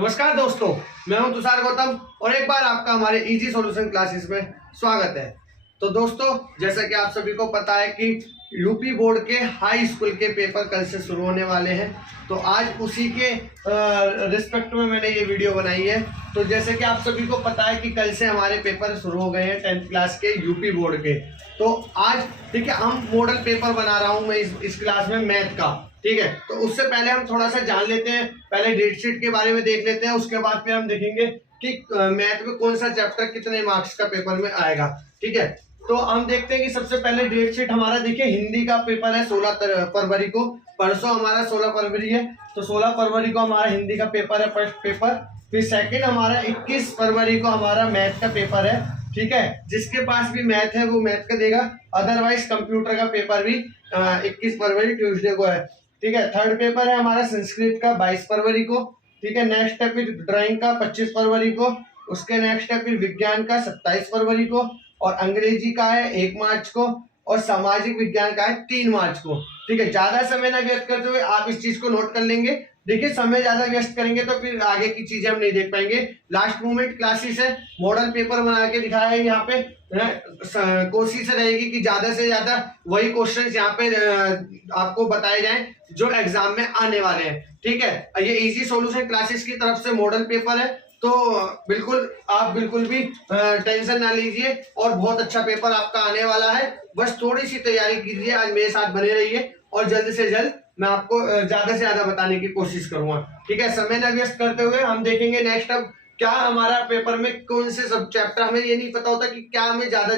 नमस्कार दोस्तों, मैं हूं तुषार गौतम और एक बार आपका हमारे इजी सॉल्यूशन क्लासेस में स्वागत है। तो दोस्तों, जैसा कि आप सभी को पता है कि यूपी बोर्ड के हाई स्कूल के पेपर कल से शुरू होने वाले हैं, तो आज उसी के रिस्पेक्ट में मैंने ये वीडियो बनाई है। तो जैसे कि आप सभी को पता है कि कल से हमारे पेपर शुरू हो गए हैं 10th क्लास के यूपी बोर्ड के। तो आज ठीक है, हम मॉडल पेपर बना रहा हूँ मैं इस क्लास में मैथ का। ठीक है, तो उससे पहले हम थोड़ा सा जान लेते हैं, पहले डेट शीट के बारे में देख लेते हैं, उसके बाद फिर हम देखेंगे कि मैथ में कौन सा चैप्टर कितने मार्क्स का पेपर में आएगा। ठीक है, तो हम देखते हैं कि सबसे पहले डेट शीट हमारा देखिए, हिंदी का पेपर है 16 फरवरी को, परसों हमारा 16 फरवरी है, तो 16 फरवरी को हमारा हिंदी का पेपर है, फर्स्ट पेपर। फिर सेकंड हमारा 21 फरवरी को हमारा मैथ का पेपर है। ठीक है, जिसके पास भी मैथ है वो मैथ का देगा, अदरवाइज कंप्यूटर का पेपर भी 21 फरवरी ट्यूसडे को है। ठीक है, थर्ड पेपर है हमारा संस्कृत का 22 फरवरी को। ठीक है, नेक्स्ट है फिर ड्राइंग का 25 फरवरी को, उसके नेक्स्ट है फिर विज्ञान का 27 फरवरी को, और अंग्रेजी का है 1 मार्च को, और सामाजिक विज्ञान का है 3 मार्च को। ठीक है, ज्यादा समय ना व्यस्त करते हुए आप इस चीज को नोट कर लेंगे। देखिए, समय ज्यादा व्यस्त करेंगे तो फिर आगे की चीजें हम नहीं देख पाएंगे। लास्ट मोमेंट क्लासेस है, मॉडल पेपर बना के दिखाया है यहाँ पे। कोशिश रहेगी कि ज्यादा से ज्यादा वही क्वेश्चन यहाँ पे आपको बताए जाएं जो एग्जाम में आने वाले हैं। ठीक है, ये इजी सॉल्यूशन क्लासेस की तरफ से मॉडल पेपर है, तो आप बिल्कुल भी टेंशन ना लीजिए, और बहुत अच्छा पेपर आपका आने वाला है। बस थोड़ी सी तैयारी कीजिए, आज मेरे साथ बने रहिए, और जल्द से जल्द मैं आपको ज्यादा से ज्यादा बताने की कोशिश करूंगा। ठीक है, समय न व्यस्त करते हुए हम देखेंगे नेक्स्ट अब क्या हमारा पेपर में कौन से सब चैप्टर, हमें ये नहीं पता होता कि क्या हमें ज्यादा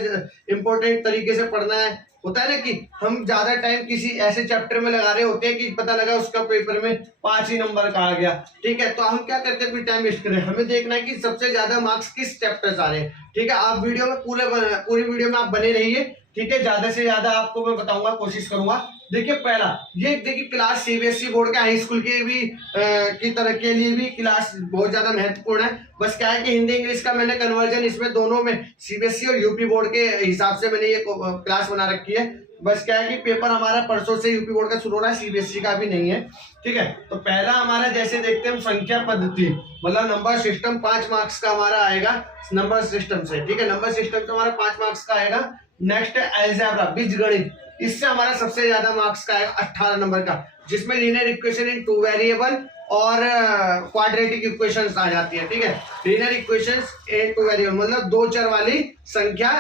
इंपॉर्टेंट तरीके से पढ़ना है। होता है ना कि हम ज्यादा टाइम किसी ऐसे चैप्टर में लगा रहे होते हैं कि पता लगा उसका पेपर में 5 ही नंबर का आ गया। ठीक है, तो हम क्या करते हैं, फिर टाइम वेस्ट करें, हमें देखना है कि सबसे ज्यादा मार्क्स किस चैप्टर से आ रहे हैं। ठीक है, आप वीडियो में पूरी वीडियो में आप बने रहिए। ठीक है, ज्यादा से ज्यादा आपको मैं बताऊंगा, कोशिश करूंगा। देखिए, पहला ये देखिए, क्लास सीबीएसई बोर्ड के हाई स्कूल के भी की तरह के लिए भी क्लास बहुत ज्यादा महत्वपूर्ण है। बस क्या है कि हिंदी इंग्लिश का मैंने कन्वर्जन इसमें दोनों में सीबीएसई और यूपी बोर्ड के हिसाब से मैंने ये क्लास बना रखी है। बस क्या है कि पेपर हमारा परसों से यूपी बोर्ड का शुरू हो रहा है, सीबीएसई का भी नहीं है। ठीक है, तो पहला हमारा जैसे देखते हैं हम, संख्या पद्धति मतलब नंबर सिस्टम 5 मार्क्स का हमारा आएगा नंबर सिस्टम से। ठीक है, नंबर सिस्टम से हमारा 5 मार्क्स का आएगा। नेक्स्ट है अलजेब्रा, बीजगणित, इससे हमारा सबसे ज्यादा मार्क्स का आएगा 18 नंबर का, जिसमें लीनियर इक्वेशन इन 2 वेरिएबल और क्वाड्रेटिक इक्वेशंस आ जाती है। ठीक है, लीनियर इक्वेशंस इन 2 वेरिएबल मतलब 2 चर वाली संख्या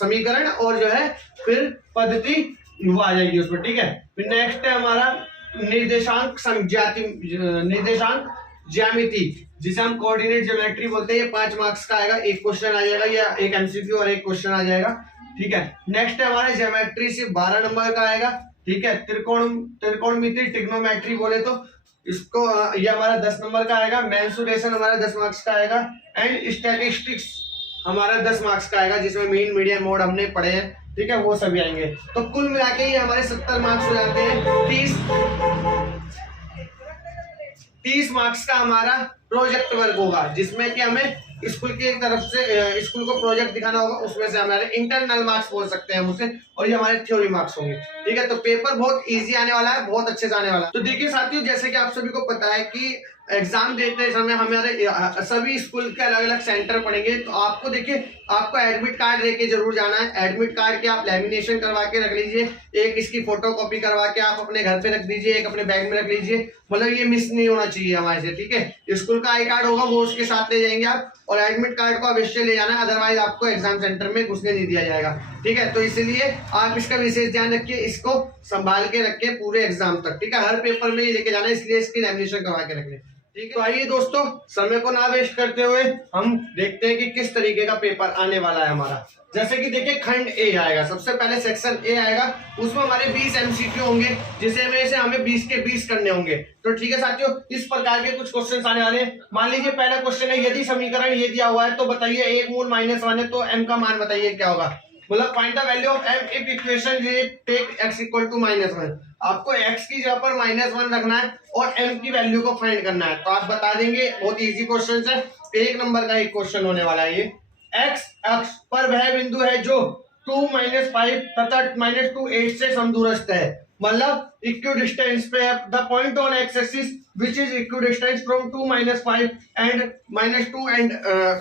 समीकरण, और जो है फिर पद्धति वो आ जाएगी उसमें। ठीक है, फिर नेक्स्ट है हमारा निर्देशांक ज्यामिति, जिसे हम कोऑर्डिनेट ज्योमेट्री बोलते हैं। ये 5 मार्क्स का आएगा, एक क्वेश्चन आ जाएगा, या एक एमसीक्यू और एक क्वेश्चन आ जाएगा। ठीक है, नेक्स्ट है हमारा ज्योमेट्री सिर्फ 12 नंबर का आएगा। ठीक है, त्रिकोणमिति ट्रिग्नोमेट्री बोले तो इसको ये हमारा 10 नंबर का आएगा। मेंसुरेशन हमारा 10 मार्क्स का आएगा, एंड स्टैटिस्टिक्स हमारा 10 मार्क्स का आएगा, जिसमें मीन मीडियन मोड हमने पढ़े हैं। ठीक है, वो सभी आएंगे, तो कुल मिला के ये हमारे 70 मार्क्स हो जाते हैं। 30 मार्क्स का हमारा प्रोजेक्ट वर्क होगा, जिसमें कि हमें स्कूल की तरफ से स्कूल को प्रोजेक्ट दिखाना होगा, उसमें से हमारे इंटरनल मार्क्स बोल सकते हैं हम उसे, और ये हमारे थ्योरी मार्क्स होंगे। ठीक है, तो पेपर बहुत इजी आने वाला है, बहुत अच्छे से आने वाला है। तो देखिए साथियों, जैसे कि आप सभी को पता है कि एग्जाम देते समय हमारे सभी स्कूल के अलग अलग सेंटर पड़ेंगे, तो आपको देखिए, आपको एडमिट कार्ड लेके जरूर जाना है। एडमिट कार्ड के आप लैमिनेशन करवा के रख लीजिए, एक इसकी फोटो कॉपी करवा के आप अपने घर पे रख दीजिए, एक अपने बैग में रख लीजिए, मतलब ये मिस नहीं होना चाहिए हमारे से। ठीक है, स्कूल का आई कार्ड होगा वो उसके साथ ले जाएंगे आप, और एडमिट कार्ड को अवश्य ले जाना है, अदरवाइज आपको एग्जाम सेंटर में घुसने नहीं दिया जाएगा। ठीक है, तो इसलिए आप इसका विशेष ध्यान रखिए, इसको संभाल के रखिए पूरे एग्जाम तक। ठीक है, हर पेपर में ये लेके जाना है, इसलिए इसकी लैमिनेशन करवा के रखिए। ठीक है, तो आइए दोस्तों, समय को ना वेस्ट करते हुए हम देखते हैं कि किस तरीके का पेपर आने वाला है हमारा। जैसे कि देखिए, खंड ए आएगा, सबसे पहले सेक्शन ए आएगा, उसमें हमारे 20 एमसीक्यू होंगे, जिसे में से हमें 20 के 20 करने होंगे। तो ठीक है साथियों, इस प्रकार के कुछ क्वेश्चन आने वाले हैं। मान लीजिए पहला क्वेश्चन है, यदि समीकरण ये दिया हुआ है तो बताइए 1 मूल -1 है, तो m का मान बताइए क्या होगा। मतलब find the value of m if equation take x equal to -1। आपको x की जगह पर -1 रखना है और m की वैल्यू को फाइंड करना है, तो आप बता देंगे। बहुत इजी क्वेश्चन है, 1 नंबर का एक क्वेश्चन होने वाला है ये। x अक्ष पर वह बिंदु है जो 2 - 5 तथा -2 8 से समदूरस्थ है। मतलब इक्वी डिस्टेंस पे है, the point on x axis which is equidistance from 2 -5 and -2 and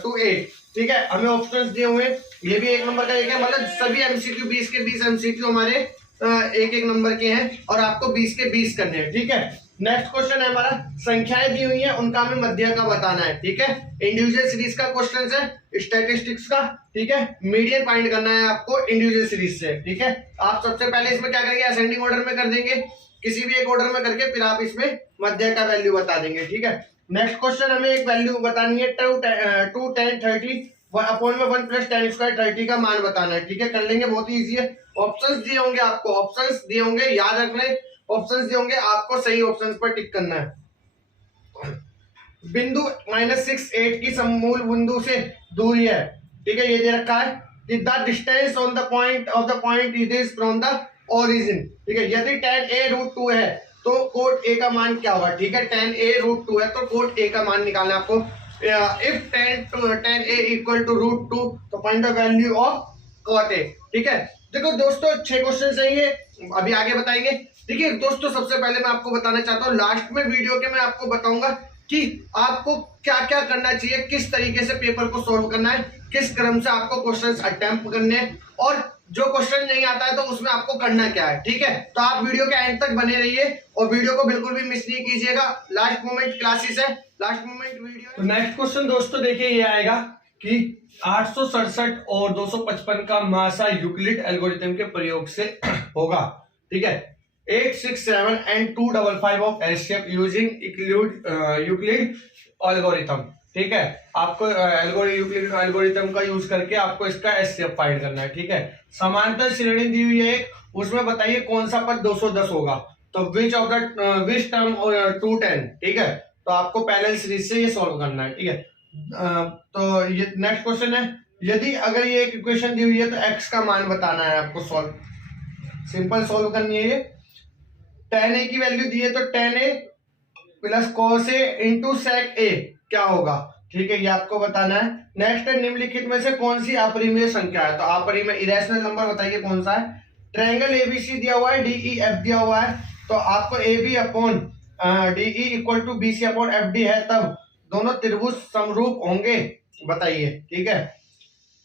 two 8। ठीक है, हमें ऑप्शंस दिए हुए, ये भी 1 नंबर का एक है, मतलब सभी एमसीक्यू 20 के 20 एमसीक्यू हमारे 1-1 नंबर के हैं और आपको 20 के 20 करने हैं। ठीक है, नेक्स्ट क्वेश्चन है हमारा, संख्याएं दी हुई है उनका हमें मध्य का बताना है। ठीक है, इंडिविजुअल सीरीज का क्वेश्चन है, स्टैटिस्टिक्स का। ठीक है, मीडियन फाइंड करना है आपको इंडिविजुअल सीरीज से। ठीक है, आप सबसे पहले इसमें क्या करेंगे, असेंडिंग ऑर्डर में कर देंगे, किसी भी एक ऑर्डर में करके फिर आप इसमें मध्य का वैल्यू बता देंगे। ठीक है, नेक्स्ट क्वेश्चन हमें एक वैल्यू बतानी है 2 10 30 अपॉन में 1 + 10 स्क्वायर 30 का मान बताना है। ठीक है, कर लेंगे, बहुत ही इजी है। ऑप्शंस दिए होंगे आपको, ऑप्शंस दिए होंगे, याद रखना है, ऑप्शंस दिए होंगे, आपको सही ऑप्शंस पर टिक करना है। बिंदु -6 8 की सममूल बिंदु से दूरी है। ठीक है, ये दे रखा है, the distance on the point of the point it is from the origin. ठीक है, यदि tan a √2 है तो कोट a का मान क्या होगा। ठीक है, tan a √2 है तो कोट a का मान निकालना है आपको। If tan a equal to √2 तो find the value of cot a। ठीक है, देखो दोस्तों 6 क्वेश्चन है ये, अभी आगे बताएंगे। देखिए दोस्तों, सबसे पहले मैं आपको बताना चाहता हूँ, लास्ट में वीडियो के मैं आपको बताऊंगा कि आपको क्या क्या करना चाहिए, किस तरीके से पेपर को सोल्व करना है, किस क्रम से आपको क्वेश्चंस अटेम्प्ट करने हैं, और जो क्वेश्चन नहीं आता है तो उसमें आपको करना क्या है। ठीक है, तो आप वीडियो के एंड तक बने रहिए और वीडियो को बिल्कुल भी मिस नहीं कीजिएगा। लास्ट मोमेंट क्लासेस है, लास्ट मोमेंट वीडियो। तो नेक्स्ट क्वेश्चन दोस्तों देखिए, ये आएगा कि 867 और 255 का मासा यूक्लिड एल्गोरिथम के प्रयोग से होगा। ठीक है, 8 6 7 and 255 of HCF using Euclid algorithm. ठीक है, आपको यूक्लिड एल्गोरिथम का यूज करके आपको इसका एचसीएफ फाइंड करना है। ठीक है, समांतर श्रेणी दी हुई है एक, उसमें बताइए कौन सा पद 210 होगा, तो विच टर्म 210। ठीक है, तो आपको पैरेलल सीरीज से ये सॉल्व करना है। ठीक है, तो ये नेक्स्ट क्वेश्चन है, यदि अगर ये एक इक्वेशन दी हुई है तो x का मान बताना है आपको, सॉल्व सिंपल सॉल्व करनी है। ये tan a की वैल्यू दी है तो tan a plus cos a into sec a क्या होगा। ठीक है, ये आपको बताना है। नेक्स्ट है, निम्नलिखित में से कौन सी अपरिमेय संख्या है, तो अपरिमेय इरेशनल नंबर बताइए कौन सा है। ट्रायंगल एबीसी दिया हुआ है, DEF दिया हुआ है, तो आपको AB upon DE equal to BC upon FD है, तब दोनों त्रिभुज समरूप होंगे, बताइए। ठीक है,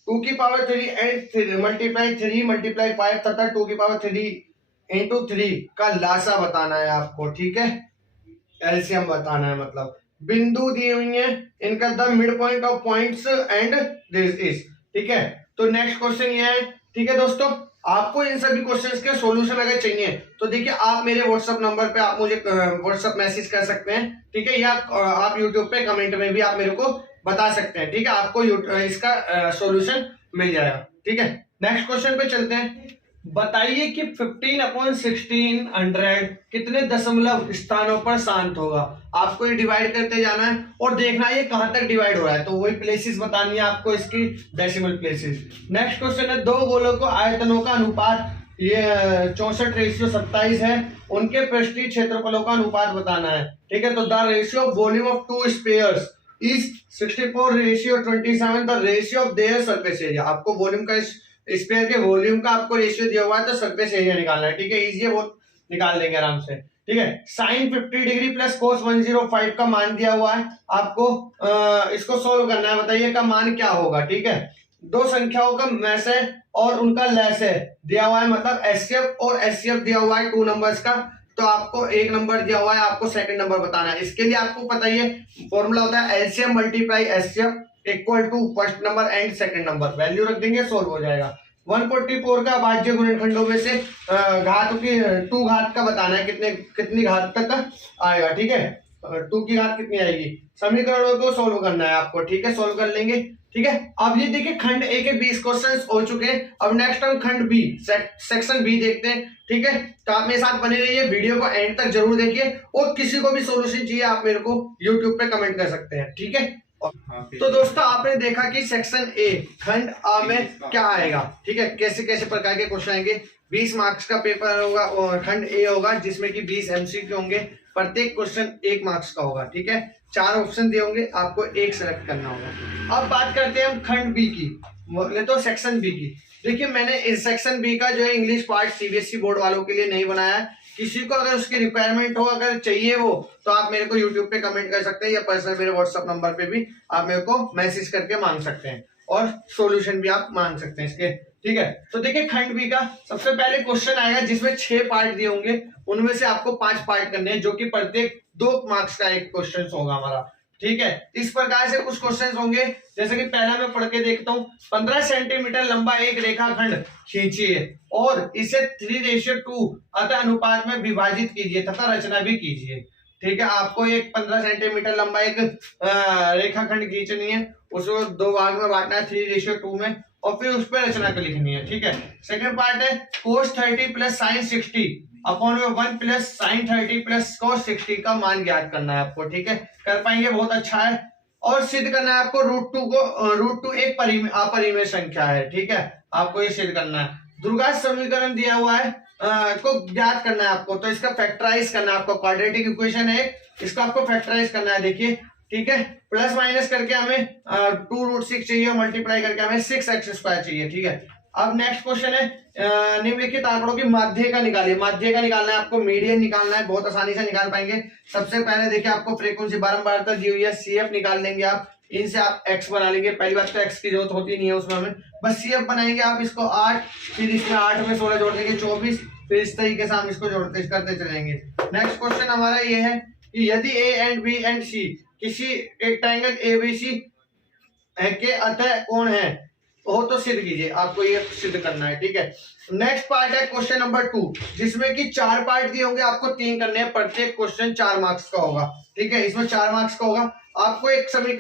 2 की पावर 3 एंड मल्टीप्लाई 3 मल्टीप्लाई 5 तथा 2 की पावर 3 इंटू 3 का लासा बताना है आपको। ठीक है, एलसीएम बताना है, मतलब बिंदु दिए हुई है, इनका the mid point of points and this is. ठीक है, तो नेक्स्ट क्वेश्चन ये है। ठीक है दोस्तों, आपको इन सभी क्वेश्चंस के सॉल्यूशन अगर चाहिए तो देखिए, आप मेरे व्हाट्सएप नंबर पे आप मुझे व्हाट्सएप मैसेज कर सकते हैं। ठीक है, या आप यूट्यूब पे कमेंट में भी आप मेरे को बता सकते हैं। ठीक है, आपको इसका सॉल्यूशन मिल जाएगा। ठीक है, नेक्स्ट क्वेश्चन पे चलते हैं। बताइए कि 15/1600 कितने दशमलव स्थानों पर शांत होगा। आपको ये डिवाइड करते जाना है और देखना है ये कहां तक डिवाइड हो रहा है, तो वही प्लेसेस बतानी है आपको, इसकी डेसिमल प्लेसेस। नेक्स्ट क्वेश्चन है, दो गोलों को आयतनों का अनुपात, ये 64:27 है, उनके पृष्ठीय क्षेत्रफलों का अनुपात बताना है। ठीक है, तो the ratio of volume of to spheres is 64:27, the ratio of their surface area. आपको वॉल्यूम का, स्फीयर के वॉल्यूम का आपको रेशियो दिया हुआ है, तो सरफेस एरिया निकालना है। ठीक है, इजी है, बहुत निकाल लेंगे आराम से। ठीक है, साइन 50 डिग्री प्लस कोस 105 का मान दिया हुआ है आपको, इसको सोल्व करना है, बताइए का मान क्या होगा। ठीक है, दो संख्याओं का मैस है और उनका लेस है दिया हुआ है, मतलब एचसीएफ और एचसीएफ दिया हुआ है 2 नंबर्स का, तो आपको एक नंबर दिया हुआ है, आपको सेकंड नंबर बताना है। इसके लिए आपको पता ही है, फॉर्मूला होता है LCM multiply HCF equal to first number and second number, value रख देंगे, सोल्व हो जाएगा। 144 का भाज्य गुणनखंडों में से घात की 2 घात का बताना है, कितनी घात तक आएगा। ठीक है, 2 की घात कितनी आएगी, समीकरणों को सोल्व करना है आपको। ठीक है, सोल्व कर लेंगे। ठीक है, अब ये देखिए खंड ए के 20 क्वेश्चन हो चुके हैं। अब नेक्स्ट हम खंड बी, सेक्शन बी देखते हैं। ठीक है, तो आप मेरे साथ बने रहिए, वीडियो को एंड तक जरूर देखिए, और किसी को भी सॉल्यूशन चाहिए आप मेरे को यूट्यूब पे कमेंट कर सकते हैं। ठीक है, तो दोस्तों आपने देखा कि सेक्शन ए खंड आ में क्या आएगा। ठीक है, कैसे कैसे प्रकार के क्वेश्चन आएंगे। 20 मार्क्स का पेपर होगा और खंड ए होगा, जिसमें कि 20 एमसीक्यू होंगे, प्रत्येक क्वेश्चन 1 मार्क्स का होगा। ठीक है, 4 ऑप्शन दिए होंगे, आपको एक सेलेक्ट करना होगा। अब बात करते हैं हम खंड बी की, तो सेक्शन बी की। देखिए, मैंने इस सेक्शन बी का जो है इंग्लिश पार्ट सीबीएसई बोर्ड वालों के लिए नहीं बनाया है, किसी को अगर उसकी रिक्वायरमेंट हो, अगर चाहिए वो, तो आप मेरे को यूट्यूब पे कमेंट कर सकते हैं या पर्सनल मेरे व्हाट्सएप नंबर पे भी आप मेरे को मैसेज करके मांग सकते हैं और सॉल्यूशन भी आप मांग सकते हैं इसके। ठीक है, तो देखिए खंड बी का सबसे पहले क्वेश्चन आएगा जिसमें 6 पार्ट दिए होंगे, उनमें से आपको 5 पार्ट करने हैं, जो कि प्रत्येक 2 मार्क्स का एक क्वेश्चन होगा हमारा। ठीक है, इस प्रकार से कुछ क्वेश्चन होंगे, जैसे कि पहला मैं पढ़ के देखता हूँ। 15 सेंटीमीटर लंबा एक रेखाखंड खींचिए और इसे 3:2 अतः अनुपात में विभाजित कीजिए तथा रचना भी कीजिए। ठीक है, आपको एक 15 सेंटीमीटर लंबा एक रेखाखंड खींचनी है, उसको 2 भाग में बांटना है 3:2 में, और फिर उस पर रचना लिखनी है। ठीक है, सेकंड पार्ट है cos 30 plus sin 60 upon 1 plus sin 30 plus cos 60 का मान ज्ञात करना है आपको। ठीक है, कर पाएंगे, बहुत अच्छा है। और सिद्ध करना है आपको √2 एक अपरिमेय संख्या है। ठीक है, आपको ये सिद्ध करना है। द्विघात समीकरण दिया हुआ है को ज्ञात करना है आपको, तो इसका फैक्टराइज करना है आपको। क्वाड्रेटिक इक्वेशन है, इसको आपको फैक्टराइज करना है। देखिए, ठीक है, प्लस माइनस करके हमें 2√6 चाहिए, मल्टीप्लाई करके हमें 6x² चाहिए। ठीक है, अब नेक्स्ट क्वेश्चन है निम्नलिखित आंकड़ों की माध्य का निकालिए। माध्य का निकालना है आपको, मीडियन निकालना है, बहुत आसानी से निकाल पाएंगे। सबसे पहले देखिए आपको फ्रीक्वेंसी बारंबारता दी हुई है, CF निकाल लेंगे आप, इनसे आप x बना लेंगे। पहली बात तो x की जरूरत होती नहीं है उसमें, हमें बस CF बनाएंगे आप। इसको 8, फिर इसमें 8 में 16 जोड़ देंगे 24, फिर इस तरीके से हम इसको जोड़ते करते चलेंगे। नेक्स्ट क्वेश्चन हमारा ये है कि यदि A and B and C किसी एक ट्रायंगल ABC के अतः कोण है हो तो सिद्ध कीजिए, आपको ये सिद्ध करना है। ठीक है, नेक्स्ट पार्ट है क्वेश्चन नंबर 2, जिसमें कि 4 पार्ट दिए होंगे, आपको 3 करने हैं, प्रत्येक क्वेश्चन 4 मार्क्स का होगा। ठीक है, इसमें 4 मार्क्स का होगा। आपको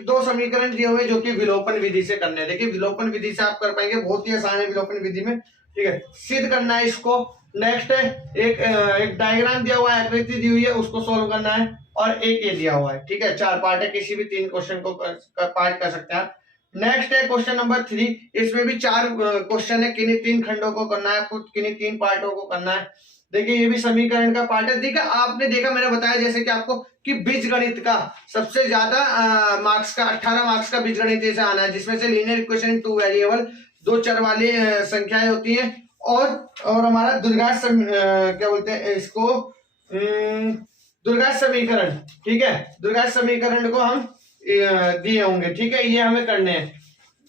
दो समीकरण दिए हुए जो कि विलोपन विधि से करने हैं। देखिए, विलोपन विधि से आप कर पाएंगे, बहुत ही आसान है विलोपन विधि में। ठीक है, सिद्ध करना है इसको। नेक्स्ट है एक डायग्राम दिया हुआ है, आकृति दी हुई है, उसको सोल्व करना है, और एक ये दिया हुआ है। ठीक है, 4 पार्ट है, किसी भी 3 क्वेश्चन को पार्ट कर सकते हैं आप। नेक्स्ट है क्वेश्चन नंबर 3, इसमें भी 4 क्वेश्चन है, किन्हीं 3 खंडों को करना है, किन्हीं 3 पार्टों को करना है। देखिए, ये भी समीकरण का पार्ट है। देखिए, आपने देखा, मैंने बताया जैसे कि आपको कि बीजगणित का सबसे ज्यादा मार्क्स का 18 मार्क्स का बीजगणित से आना है, जिसमें से लीनियर इक्वेशन 2 वेरिएबल 2 चर वाली संख्याएं होती हैं, और हमारा द्विघात क्या बोलते हैं इसको, द्विघात समीकरण। ठीक है, द्विघात समीकरण को हम दिए होंगे। ठीक है, ये हमें करने हैं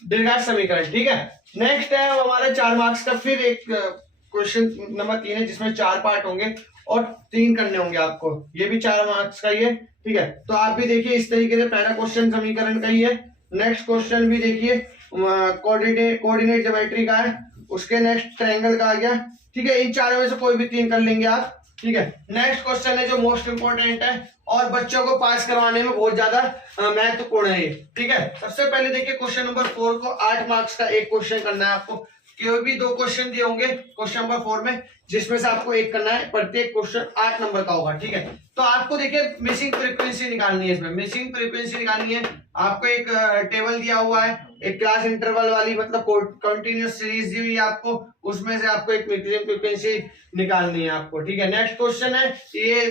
द्विघात समीकरण। ठीक है, नेक्स्ट है हमारा 4 मार्क्स का फिर एक क्वेश्चन नंबर 3 है, जिसमें 4 पार्ट होंगे और 3 करने होंगे आपको, ये भी 4 मार्क्स का ही है। ठीक है, तो आप भी देखिए इस तरीके से, पहला क्वेश्चन समीकरण का ही है, नेक्स्ट क्वेश्चन भी देखिए कोऑर्डिनेट ज्योमेट्री का है, उसके नेक्स्ट ट्रायंगल का आ गया। ठीक है, इन 4 में से कोई भी 3 कर लेंगे आप। ठीक है, नेक्स्ट क्वेश्चन है जो मोस्ट इंपोर्टेंट है और बच्चों को पास करवाने में बहुत ज्यादा महत्वपूर्ण है। ठीक है, सबसे पहले देखिए क्वेश्चन नंबर 4 को 8 मार्क्स का एक क्वेश्चन करना है आपको। कोई भी 2 क्वेश्चन दिए होंगे क्वेश्चन नंबर 4 में, जिसमें से आपको एक करना है, प्रत्येक क्वेश्चन 8 नंबर का होगा। ठीक है, तो आपको देखिए मिसिंग फ्रीक्वेंसी निकालनी है, इसमें मिसिंग फ्रीक्वेंसी निकालनी है। आपको एक टेबल दिया हुआ है, एक क्लास इंटरवल वाली, मतलब कंटिन्यूअस सीरीज दी हुई है आपको, उसमें से आपको एक मिसिंग फ्रीक्वेंसी निकालनी है आपको। ठीक है, नेक्स्ट क्वेश्चन है ये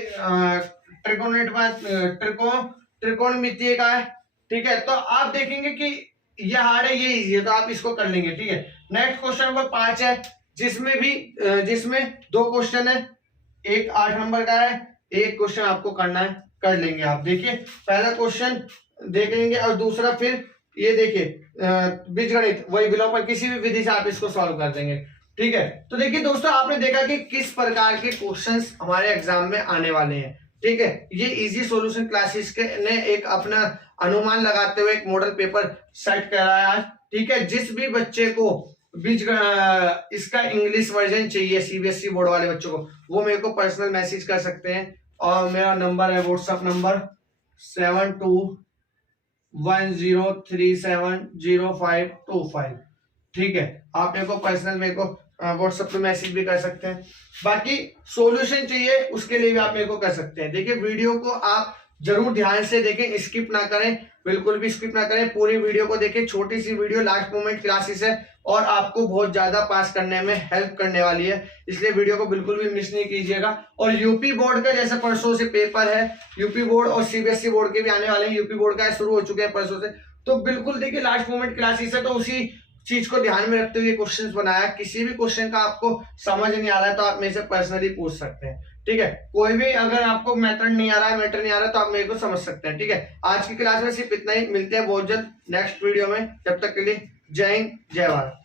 त्रिकोणमितीय का है। ठीक है, तो आप देखेंगे कि ये हार्ड है, ये इजी है, तो आप इसको कर लेंगे। ठीक है, नेक्स्ट क्वेश्चन नंबर 5 है, जिसमें 2 क्वेश्चन है, एक 8 नंबर का है, एक क्वेश्चन आपको करना है, कर लेंगे आप। देखिए, पहला क्वेश्चन देखेंगे और दूसरा फिर ये देखिए बीजगणित, वही विलोपन, किसी भी विधि से आप इसको सॉल्व कर देंगे। ठीक है, तो देखिए दोस्तों, आपने देखा कि किस प्रकार के क्वेश्चंस हमारे एग्जाम में आने वाले हैं। ठीक है, ये इजी सॉल्यूशन क्लासेस के ने एक अपना अनुमान लगाते हुए एक मॉडल पेपर सेट कराया आज। ठीक है, जिस भी बच्चे को इसका इंग्लिश वर्जन चाहिए, CBSE बोर्ड वाले बच्चों को, वो मेरे को पर्सनल मैसेज कर सकते हैं, और मेरा नंबर है व्हाट्सएप नंबर 7210370525। ठीक है, आप मेरे को पर्सनल व्हाट्सएप पे मैसेज भी कर सकते हैं। बाकी सॉल्यूशन चाहिए उसके लिए भी आप मेरे को कर सकते हैं। देखिए, वीडियो को आप जरूर ध्यान से देखें, स्किप ना करें, बिल्कुल भी स्किप ना करें, पूरी वीडियो को देखें। छोटी सी वीडियो लास्ट मोमेंट क्लासेस है और आपको बहुत ज्यादा पास करने में हेल्प करने वाली है, इसलिए वीडियो को बिल्कुल भी मिस नहीं कीजिएगा। और यूपी बोर्ड का जैसे परसों से पेपर है, यूपी बोर्ड और CBSE बोर्ड के भी आने वाले हैं। यूपी बोर्ड का शुरू हो चुके हैं परसों से, तो बिल्कुल देखिए लास्ट मोमेंट क्लासेस है, तो उसी चीज को ध्यान में रखते हुए क्वेश्चंस बनाया। किसी भी क्वेश्चन का आपको समझ नहीं आ रहा है तो आप मेरे से पर्सनली पूछ सकते हैं। ठीक है। कोई भी अगर आपको मेथड नहीं आ रहा है, मैटर नहीं आ रहा है, तो आप मेरे को समझ सकते हैं। ठीक है, आज की क्लास में सिर्फ इतना ही। मिलते हैं बहुत जल्द नेक्स्ट वीडियो में। जब तक के लिए जय हिंद, जय भारत।